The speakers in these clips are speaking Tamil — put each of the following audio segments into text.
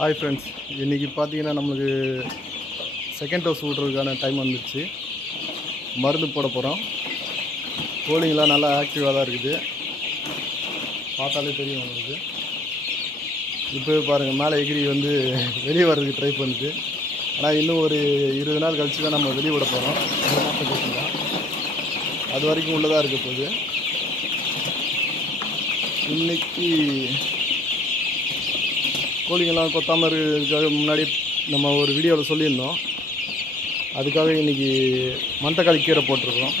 ஹாய் ஃப்ரெண்ட்ஸ், இன்றைக்கி பார்த்தீங்கன்னா நம்மளுக்கு செகண்ட் டோஸ் விட்றதுக்கான டைம் வந்துடுச்சு. மருந்து போட போகிறோம். கோழிங்கெலாம் நல்லா ஆக்டிவாக தான் இருக்குது, பார்த்தாலே தெரியும் உங்களுக்கு. இப்போ பாருங்கள், மேலே எகிரி வந்து வெளியே வர்றதுக்கு ட்ரை பண்ணுது. ஆனால் இன்னும் ஒரு 20 நாள் கழித்து தான் நம்ம வெளியே விட போகிறோம். இந்த மாதம் தான் அது வரைக்கும் உள்ளதாக இருக்க போகுது. இன்றைக்கி கோழிங்கெல்லாம் கொத்தாமல் இருக்கிறதுக்காக முன்னாடி நம்ம ஒரு வீடியோவில் சொல்லியிருந்தோம். அதுக்காக இன்றைக்கி மணத்தக்காளி கீரை போட்டிருக்கோம்.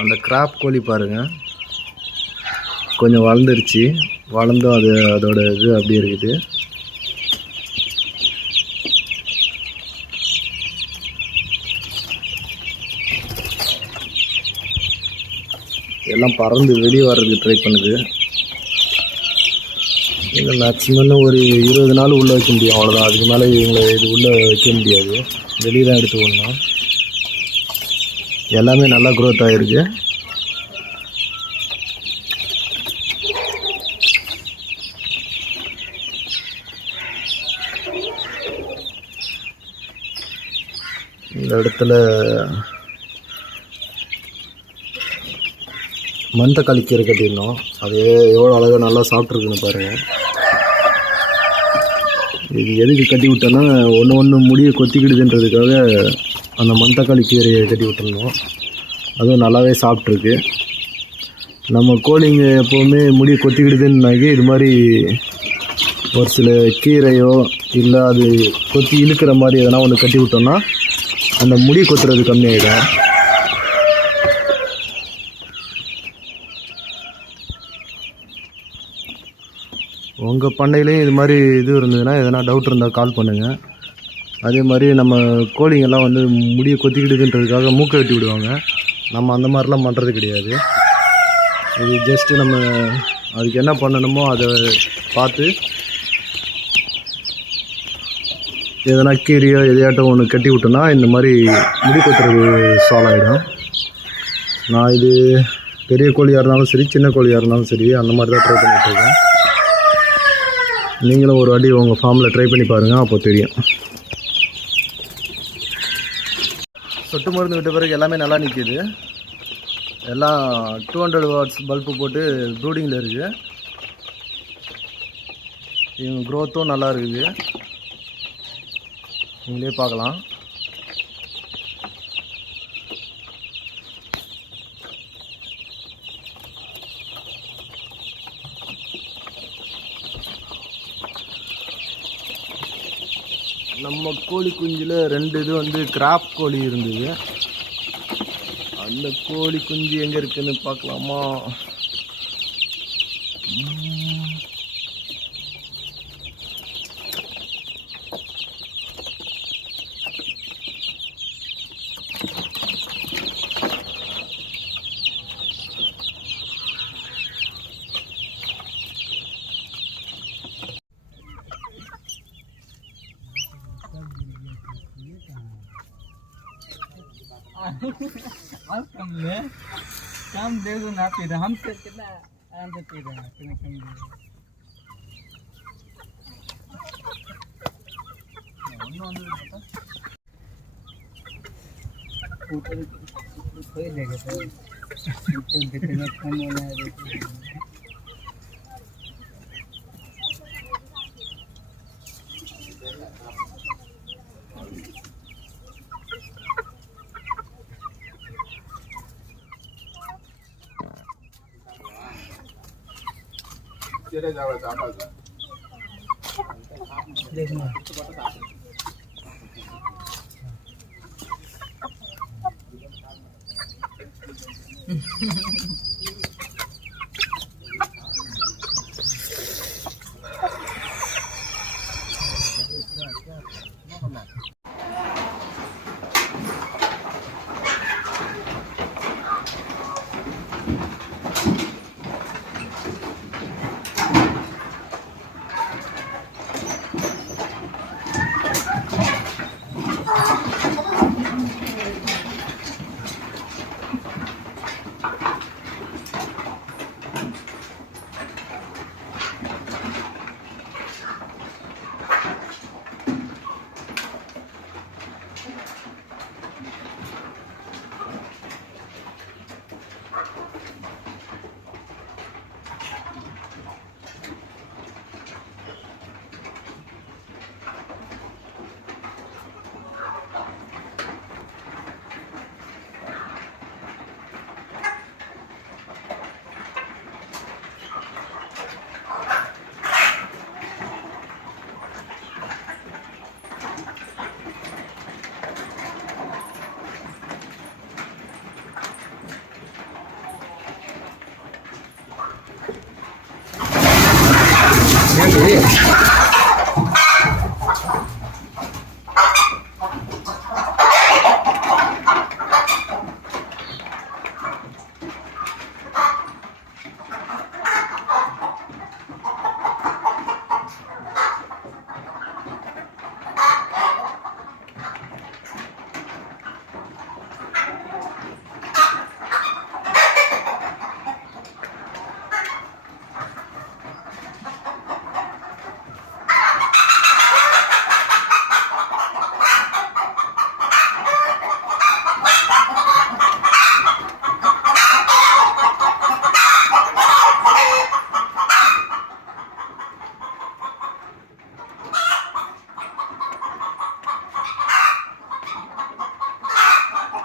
அந்த கிராப் கோழி பாருங்கள், கொஞ்சம் வளர்ந்துருச்சு. வளர்ந்தும் அதோட இது அப்படியே இருக்குது. எல்லாம் பறந்து வெளியே வர்றதுக்கு ட்ரை பண்ணுது. இன்னும் மேக்ஸிமம் ஒரு 20 நாள் உள்ளே வைக்க முடியும், அவ்வளோதான். அதுக்கு மேலே இவங்களை இது உள்ளே வைக்க முடியாது, வெளியே தான் எடுத்து போடணும். எல்லாமே நல்லா க்ரோத் ஆகிருக்கு. இந்த இடத்துல மணத்தக்காளி கீரை கட்டிடணும். அது எவ்வளோ அழகாக நல்லா சாப்பிட்ருக்குன்னு பாருங்கள். இது எதுக்கு கட்டி விட்டோன்னா, ஒன்று முடியை கொத்திக்கிடுதுன்றதுக்காக அந்த மணத்தக்காளி கீரையை கட்டி விட்டுருந்தோம். அதுவும் நல்லாவே சாப்பிட்ருக்கு. நம்ம கோழிங்க எப்போவுமே முடியை கொத்திக்கிடுதுன்னாக்கி இது மாதிரி ஒரு சில கீரையோ இல்லை அது கொத்தி இழுக்கிற மாதிரி எதனா ஒன்று கட்டி விட்டோம்னா அந்த முடி கொத்துறது கம்மியாயிடும். உங்கள் பண்ணையிலையும் இது மாதிரி இது இருந்ததுன்னா எதனா டவுட் இருந்தால் கால் பண்ணுங்கள். அதே மாதிரி நம்ம கோழிங்கெல்லாம் வந்து முடியை கொத்திக்கிடுதுன்றதுக்காக மூக்கை வெட்டி விடுவாங்க. நம்ம அந்த மாதிரிலாம் பண்ணுறது கிடையாது. இது ஜஸ்ட்டு நம்ம அதுக்கு என்ன பண்ணணுமோ அதை பார்த்து எதனா கீரையோ எதையாட்டம் ஒன்று கட்டி விட்டோன்னா இந்த மாதிரி முடி கொத்துறது சால்வ் ஆகிடும். நான் இது பெரிய கோழியாக இருந்தாலும் சரி, சின்ன கோழியாக இருந்தாலும் சரி, அந்த மாதிரி தான் ட்ரை பண்ணிகிட்ருக்கேன். நீங்களும் ஒரு வாட்டி உங்கள் ஃபார்மில் ட்ரை பண்ணி பாருங்கள், அப்போ தெரியும். சொட்டு மருந்து விட்ட பிறகு எல்லாமே நல்லா நிற்கிது. எல்லாம் 200 வாட்ஸ் பல்பு போட்டு ப்ரூடிங்கில் இருக்குது. இவங்க க்ரோத்தும் நல்லா இருக்குது, நீங்களே பார்க்கலாம். நம்ம கோழி குஞ்சில் 2 இது வந்து கிராப் கோழி இருந்தது. அந்த கோழி குஞ்சு எங்கே இருக்குன்னு பார்க்கலாமா? काम दे दो ना, पी रहे हम से कितना आराम से पी रहे हैं, कितना कम कोई लेगा तो कितना कम होना है. देखना है